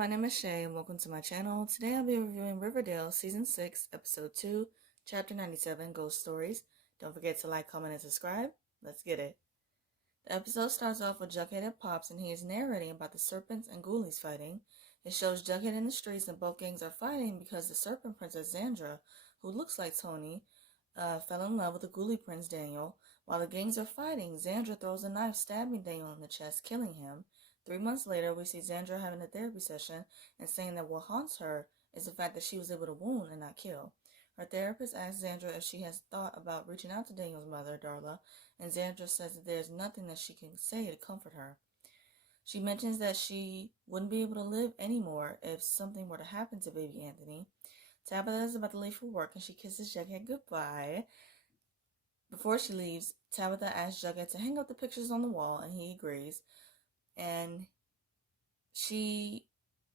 my name is Shay and welcome to my channel. Today I'll be reviewing Riverdale Season 6, Episode 2, Chapter 97, Ghost Stories. Don't forget to like, comment, and subscribe. Let's get it. The episode starts off with Jughead at Pops and he is narrating about the Serpents and Ghoulies fighting. It shows Jughead in the streets and both gangs are fighting because the Serpent Princess Xandra, who looks like TONI, fell in love with the Ghoulie Prince Daniel. While the gangs are fighting, Xandra throws a knife, stabbing Daniel in the chest, killing him. 3 months later, we see Xandra having a therapy session and saying that what haunts her is the fact that she was able to wound and not kill. Her therapist asks Xandra if she has thought about reaching out to Daniel's mother, Darla, and Xandra says that there's nothing that she can say to comfort her. She mentions that she wouldn't be able to live anymore if something were to happen to baby Anthony. Tabitha is about to leave for work and she kisses Jughead goodbye. Before she leaves, Tabitha asks Jughead to hang up the pictures on the wall and he agrees. And she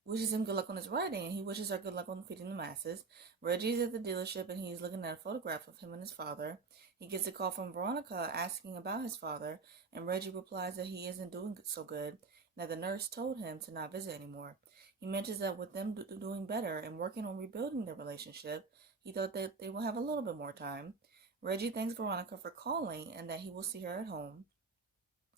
wishes him good luck on his writing, and he wishes her good luck on feeding the masses. Reggie's at the dealership, and he's looking at a photograph of him and his father. He gets a call from Veronica asking about his father, and Reggie replies that he isn't doing so good, and that the nurse told him to not visit anymore. He mentions that with them doing better and working on rebuilding their relationship, he thought that they will have a little bit more time. Reggie thanks Veronica for calling, and that he will see her at home.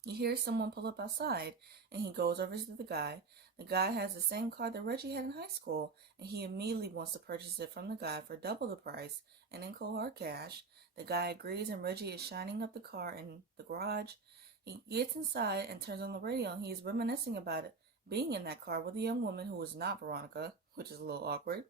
He hears someone pull up outside, and he goes over to the guy. The guy has the same car that Reggie had in high school, and he immediately wants to purchase it from the guy for double the price and in cold hard cash. The guy agrees, and Reggie is shining up the car in the garage. He gets inside and turns on the radio, and he is reminiscing about it being in that car with a young woman who is not Veronica, which is a little awkward.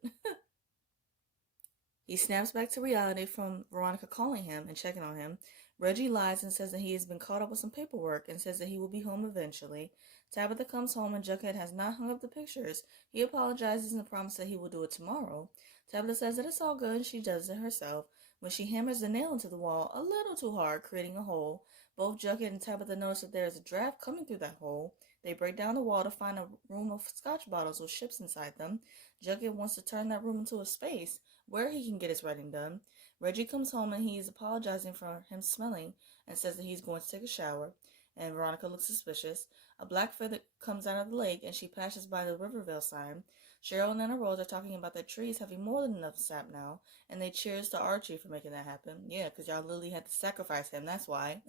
He snaps back to reality from Veronica calling him and checking on him. Reggie lies and says that he has been caught up with some paperwork and says that he will be home eventually. Tabitha comes home and Jughead has not hung up the pictures. He apologizes and promises that he will do it tomorrow. Tabitha says that it's all good and she does it herself. When she hammers the nail into the wall a little too hard, creating a hole, both Jughead and Tabitha notice that there is a draft coming through that hole. They break down the wall to find a room of scotch bottles with ships inside them. Jughead wants to turn that room into a space where he can get his writing done. Reggie comes home and he is apologizing for him smelling and says that he's going to take a shower. And Veronica looks suspicious. A black feather comes out of the lake and she passes by the Riverdale sign. Cheryl and Anna Rose are talking about the trees having more than enough sap now, and they cheers to Archie for making that happen. Yeah, because y'all literally had to sacrifice him, that's why.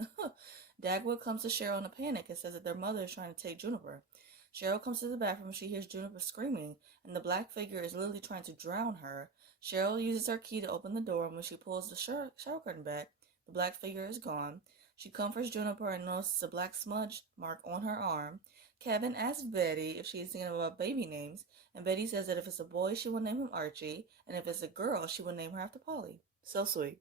Dagwood comes to Cheryl in a panic and says that their mother is trying to take Juniper. Cheryl comes to the bathroom and she hears Juniper screaming, and the black figure is literally trying to drown her. Cheryl uses her key to open the door, and when she pulls the shower curtain back, the black figure is gone. She comforts Juniper and notices a black smudge mark on her arm. Kevin asks Betty if she is thinking about baby names, and Betty says that if it's a boy, she will name him Archie, and if it's a girl, she will name her after Polly. So sweet.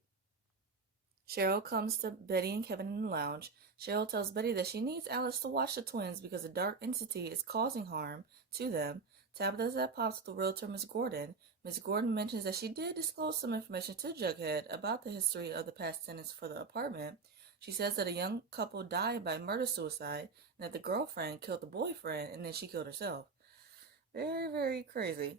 Cheryl comes to Betty and Kevin in the lounge. Cheryl tells Betty that she needs Alice to watch the twins because a dark entity is causing harm to them. Tabitha's at Pops with the realtor, Miss Gordon. Miss Gordon mentions that she did disclose some information to Jughead about the history of the past tenants for the apartment. She says that a young couple died by murder-suicide and that the girlfriend killed the boyfriend and then she killed herself. Very, very crazy.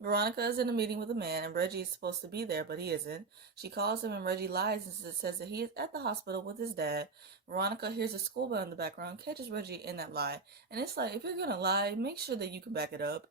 Veronica is in a meeting with a man and Reggie is supposed to be there, but he isn't. She calls him and Reggie lies and says that he is at the hospital with his dad. Veronica hears a school bell in the background, catches Reggie in that lie. And it's like, if you're gonna lie, make sure that you can back it up.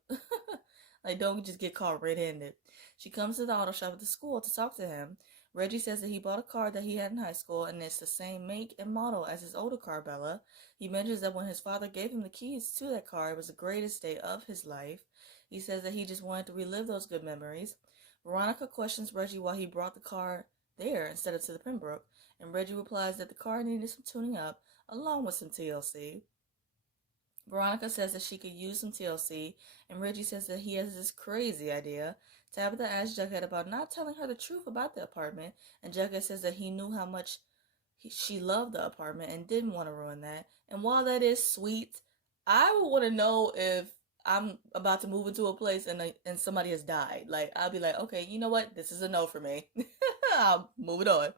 Like, don't just get caught red-handed. She comes to the auto shop at the school to talk to him. Reggie says that he bought a car that he had in high school and it's the same make and model as his older car, Bella. He mentions that when his father gave him the keys to that car, it was the greatest day of his life. He says that he just wanted to relive those good memories. Veronica questions Reggie why he brought the car there instead of to the Pembroke, and Reggie replies that the car needed some tuning up, along with some TLC. Veronica says that she could use some TLC, and Reggie says that he has this crazy idea. Tabitha asks Jughead about not telling her the truth about the apartment, and Jughead says that he knew how much she loved the apartment and didn't want to ruin that. And while that is sweet, I would want to know if I'm about to move into a place and somebody has died. Like, I'll be like, okay, you know what? This is a no for me. I'll move it on.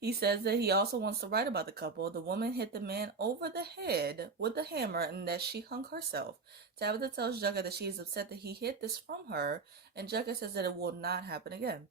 He says that he also wants to write about the couple. The woman hit the man over the head with the hammer and that she hung herself. Tabitha tells Jughead that she is upset that he hid this from her, and Jughead says that it will not happen again.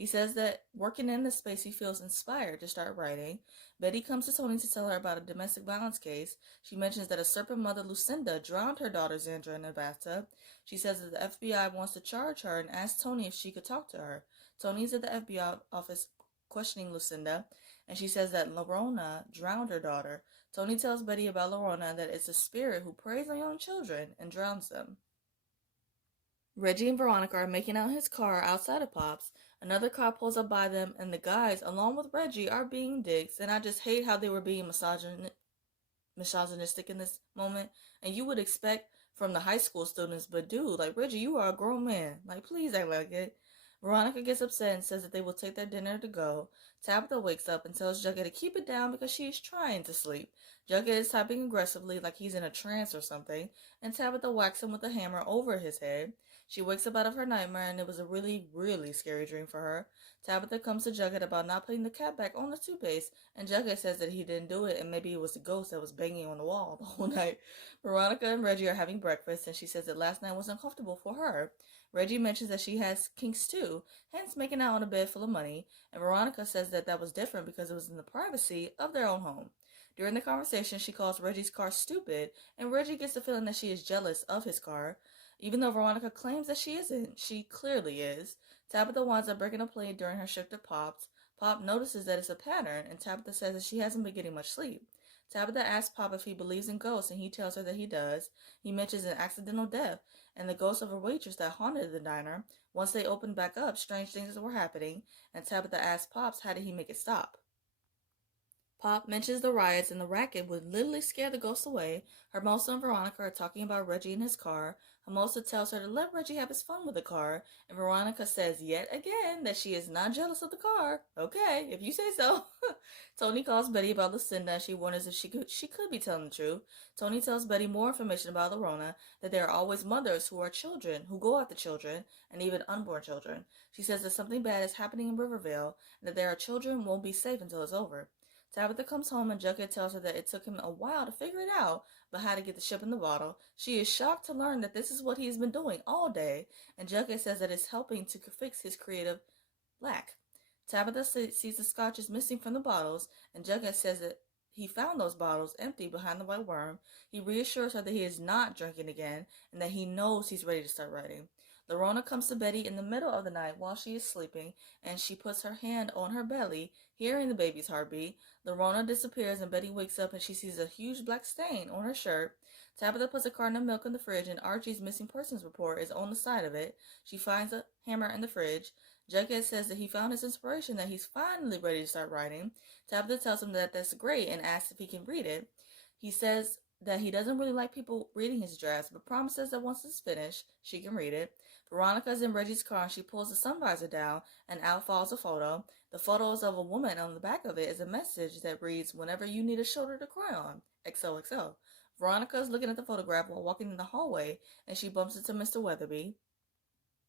He says that working in this space he feels inspired to start writing. Betty comes to Tony to tell her about a domestic violence case. She mentions that a serpent mother, Lucinda, drowned her daughter Zandra in a bathtub. She says that the FBI wants to charge her and asks Tony if she could talk to her. Tony's at the FBI office questioning Lucinda, and she says that Lorona drowned her daughter. Tony tells Betty about Lorona, that it's a spirit who preys on young children and drowns them. Reggie and Veronica are making out in his car outside of Pop's. Another car pulls up by them, and the guys, along with Reggie, are being dicks. And I just hate how they were being misogynistic in this moment. And you would expect from the high school students, but dude, like, Reggie, you are a grown man. Like, please act like it. Veronica gets upset and says that they will take their dinner to go. Tabitha wakes up and tells Jughead to keep it down because she is trying to sleep. Jughead is typing aggressively like he's in a trance or something, and Tabitha whacks him with a hammer over his head. She wakes up out of her nightmare, and it was a really, really scary dream for her. Tabitha comes to Jughead about not putting the cap back on the toothpaste, and Jughead says that he didn't do it, and maybe it was the ghost that was banging on the wall the whole night. Veronica and Reggie are having breakfast, and she says that last night was uncomfortable for her. Reggie mentions that she has kinks too, hence making out on a bed full of money, and Veronica says that that was different because it was in the privacy of their own home. During the conversation, she calls Reggie's car stupid, and Reggie gets the feeling that she is jealous of his car. Even though Veronica claims that she isn't, she clearly is. Tabitha winds up breaking a plate during her shift at Pop's. Pop notices that it's a pattern, and Tabitha says that she hasn't been getting much sleep. Tabitha asks Pop if he believes in ghosts, and he tells her that he does. He mentions an accidental death and the ghost of a waitress that haunted the diner. Once they opened back up, strange things were happening, and Tabitha asks Pops how did he make it stop. Pop mentions the riots and the racket would literally scare the ghosts away. Hermosa and Veronica are talking about Reggie and his car. Hermosa tells her to let Reggie have his fun with the car, and Veronica says yet again that she is not jealous of the car. Okay, if you say so. Tony calls Betty about Lucinda, and she wonders if she could be telling the truth. Tony tells Betty more information about Lorona, that there are always mothers who are children, who go after children, and even unborn children. She says that something bad is happening in Riverdale, and that there are children who won't be safe until it's over. Tabitha comes home and Jughead tells her that it took him a while to figure it out, but how to get the ship in the bottle. She is shocked to learn that this is what he's been doing all day, and Jughead says that it's helping to fix his creative lack. Tabitha sees the scotch is missing from the bottles, and Jughead says that he found those bottles empty behind the white worm. He reassures her that he is not drinking again, and that he knows he's ready to start writing. Lorona comes to Betty in the middle of the night while she is sleeping, and she puts her hand on her belly, hearing the baby's heartbeat. Lorona disappears, and Betty wakes up and she sees a huge black stain on her shirt. Tabitha puts a carton of milk in the fridge, and Archie's missing persons report is on the side of it. She finds a hammer in the fridge. Jughead says that he found his inspiration, that he's finally ready to start writing. Tabitha tells him that that's great and asks if he can read it. He says that he doesn't really like people reading his drafts, but promises that once it's finished, she can read it. Veronica's in Reggie's car and she pulls the sun visor down, and out falls a photo. The photo is of a woman, and on the back of it is a message that reads, "Whenever you need a shoulder to cry on, XOXO." Veronica is looking at the photograph while walking in the hallway, and she bumps into Mr. Weatherby.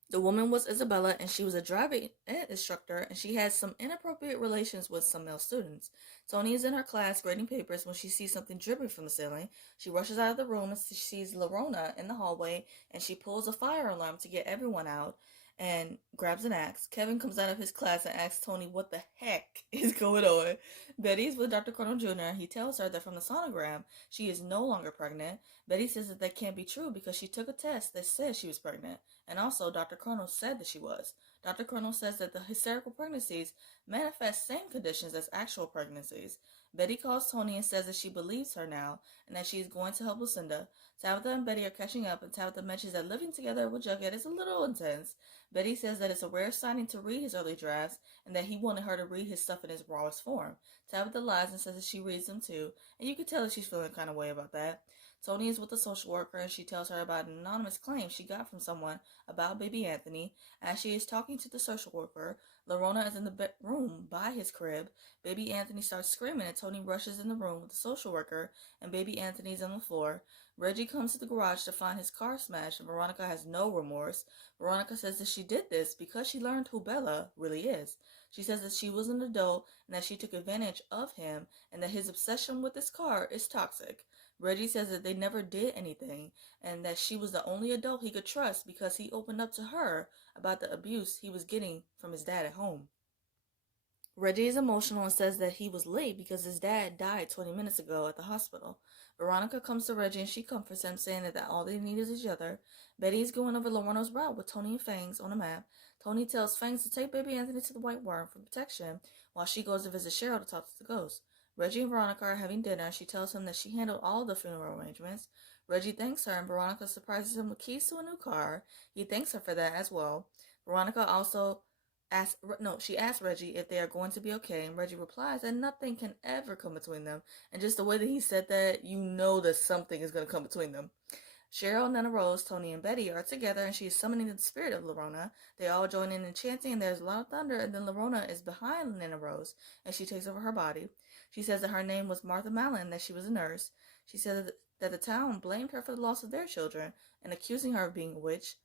The woman was Isabella, and she was a driving instructor, and she had some inappropriate relations with some male students. Toni is in her class grading papers when she sees something dripping from the ceiling. She rushes out of the room and sees Lorona in the hallway, and she pulls a fire alarm to get everyone out and grabs an axe. Kevin comes out of his class and asks Toni what the heck is going on. Betty's with Dr. Colonel Jr. He tells her that from the sonogram, she is no longer pregnant. Betty says that can't be true because she took a test that said she was pregnant. And also, Dr. Colonel said that she was. Dr. Colonel says that the hysterical pregnancies manifest same conditions as actual pregnancies. Betty calls Toni and says that she believes her now and that she is going to help Lucinda. Tabitha and Betty are catching up, and Tabitha mentions that living together with Jughead is a little intense. Betty says that it's a rare signing to read his early drafts and that he wanted her to read his stuff in his rawest form. Tabitha lies and says that she reads them too, and you can tell that she's feeling kind of way about that. Toni is with a social worker, and she tells her about an anonymous claim she got from someone about baby Anthony. As she is talking to the social worker, Lorona is in the room by his crib. Baby Anthony starts screaming, and Toni rushes in the room with the social worker, and baby Anthony is on the floor. Reggie comes to the garage to find his car smashed, and Veronica has no remorse. Veronica says that she did this because she learned who Bella really is. She says that she was an adult and that she took advantage of him, and that his obsession with this car is toxic. Reggie says that they never did anything and that she was the only adult he could trust because he opened up to her about the abuse he was getting from his dad at home. Reggie is emotional and says that he was late because his dad died 20 minutes ago at the hospital. Veronica comes to Reggie and she comforts him, saying that all they need is each other. Betty is going over Lorana's route with Toni and Fangs on a map. Toni tells Fangs to take baby Anthony to the White Worm for protection while she goes to visit Cheryl to talk to the ghost. Reggie and Veronica are having dinner and she tells him that she handled all the funeral arrangements. Reggie thanks her and Veronica surprises him with keys to a new car. He thanks her for that as well. Veronica also she asks Reggie if they are going to be okay, and Reggie replies that nothing can ever come between them. And just the way that he said that, you know that something is going to come between them. Cheryl, Nana Rose, Toni, and Betty are together, and she is summoning the spirit of Lorona. They all join in chanting, and there's a lot of thunder, and then Lorona is behind Nana Rose, and she takes over her body. She says that her name was Martha Mallon, that she was a nurse. She said that the town blamed her for the loss of their children, and accusing her of being a witch.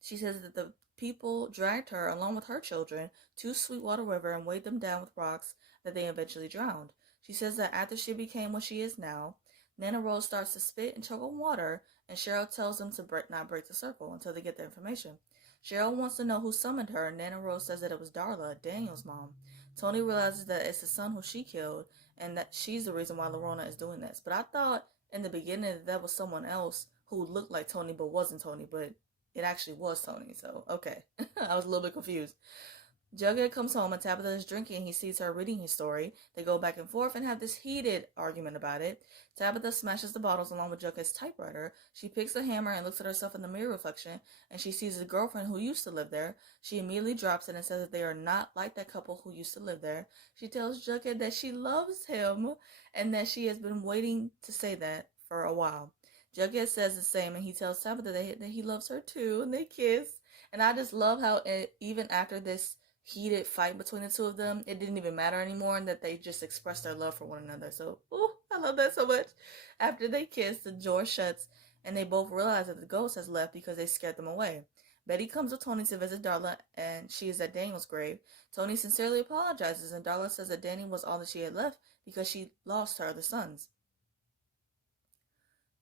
She says that the people dragged her, along with her children, to Sweetwater River and weighed them down with rocks that they eventually drowned. She says that after she became what she is now, Nana Rose starts to spit and choke on water, and Cheryl tells them to not break the circle until they get the information. Cheryl wants to know who summoned her, and Nana Rose says that it was Darla, Daniel's mom. Toni realizes that it's the son who she killed, and that she's the reason why Lorona is doing this. But I thought in the beginning that was someone else who looked like Toni but wasn't Toni, but it actually was Toni, so okay. I was a little bit confused. Jughead comes home and Tabitha is drinking. He sees her reading his story. They go back and forth and have this heated argument about it. Tabitha smashes the bottles along with Jughead's typewriter. She picks a hammer and looks at herself in the mirror reflection, and she sees a girlfriend who used to live there. She immediately drops it and says that they are not like that couple who used to live there. She tells Jughead that she loves him and that she has been waiting to say that for a while. Jughead says the same, and he tells Tabitha that he loves her too, and they kiss. And I just love how even after this heated fight between the two of them, it didn't even matter anymore, and that they just expressed their love for one another. So, I love that so much. After they kiss, the door shuts, and they both realize that the ghost has left because they scared them away. Betty comes with Toni to visit Darla, and she is at Daniel's grave. Toni sincerely apologizes, and Darla says that Danny was all that she had left because she lost her other sons.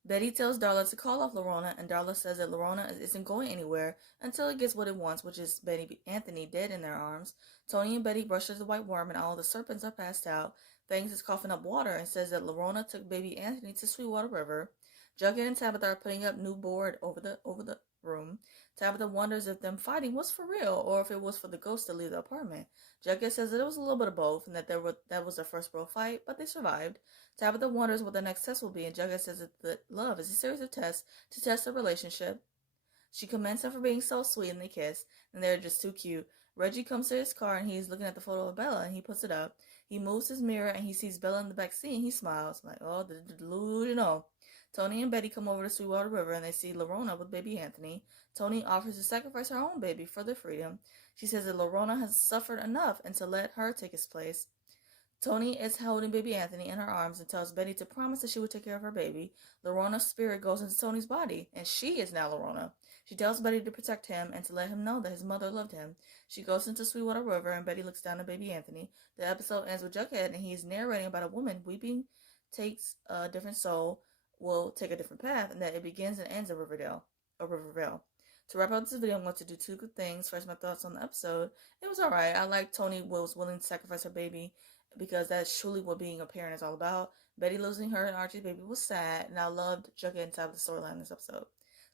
Betty tells Darla to call off Lorona, and Darla says that Lorona isn't going anywhere until it gets what it wants, which is baby Anthony dead in their arms. Toni and Betty brush the White Worm, and all the serpents are passed out. Fangs is coughing up water and says that Lorona took baby Anthony to Sweetwater River. Jughead and Tabitha are putting up new board over the room. Tabitha wonders if them fighting was for real or if it was for the ghost to leave the apartment. Jughead says that it was a little bit of both and that that was their first real fight, but they survived. Tabitha wonders what the next test will be, and Jughead says that love is a series of tests to test a relationship. She commends him for being so sweet, and they kiss, and they're just too cute. Reggie comes to his car, and he's looking at the photo of Bella, and he puts it up. He moves his mirror, and he sees Bella in the back seat, and he smiles. I'm like, oh, the delusional. Toni and Betty come over to Sweetwater River, and they see Lorona with baby Anthony. Toni offers to sacrifice her own baby for their freedom. She says that Lorona has suffered enough, and to let her take his place. Toni is holding baby Anthony in her arms and tells Betty to promise that she would take care of her baby. Lorona's spirit goes into Toni's body, and she is now Lorona. She tells Betty to protect him and to let him know that his mother loved him. She goes into Sweetwater River, and Betty looks down at baby Anthony. The episode ends with Jughead, and he is narrating about a woman weeping takes a different soul, will take a different path, and that it begins and ends in Riverdale. To wrap up this video, I'm going to do two good things. First, my thoughts on the episode. It was alright. I like Toni was willing to sacrifice her baby, because that's truly what being a parent is all about. Betty losing her and Archie's baby was sad, and I loved Jughead and Tabitha's storyline in this episode.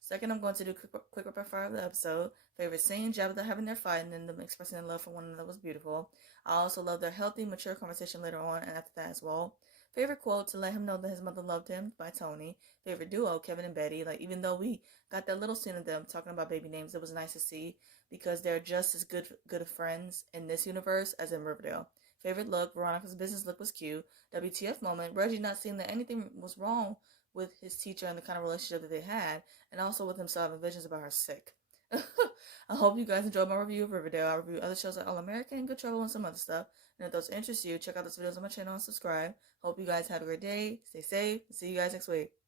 Second, I'm going to do a quick rapid fire of the episode. Favorite scene, Tabitha having their fight and then them expressing their love for one another was beautiful. I also love their healthy, mature conversation later on and after that as well. Favorite quote, to let him know that his mother loved him, by Toni. Favorite duo, Kevin and Betty. Like, even though we got that little scene of them talking about baby names, it was nice to see because they're just as good of friends in this universe as in Riverdale. Favorite look, Veronica's business look was cute. WTF moment, Reggie not seeing that anything was wrong with his teacher and the kind of relationship that they had, and also with himself having visions about her sick. I hope you guys enjoyed my review of Riverdale. I review other shows like All American, Good Trouble, and some other stuff. And if those interest you, check out those videos on my channel and subscribe. Hope you guys have a great day. Stay safe. See you guys next week.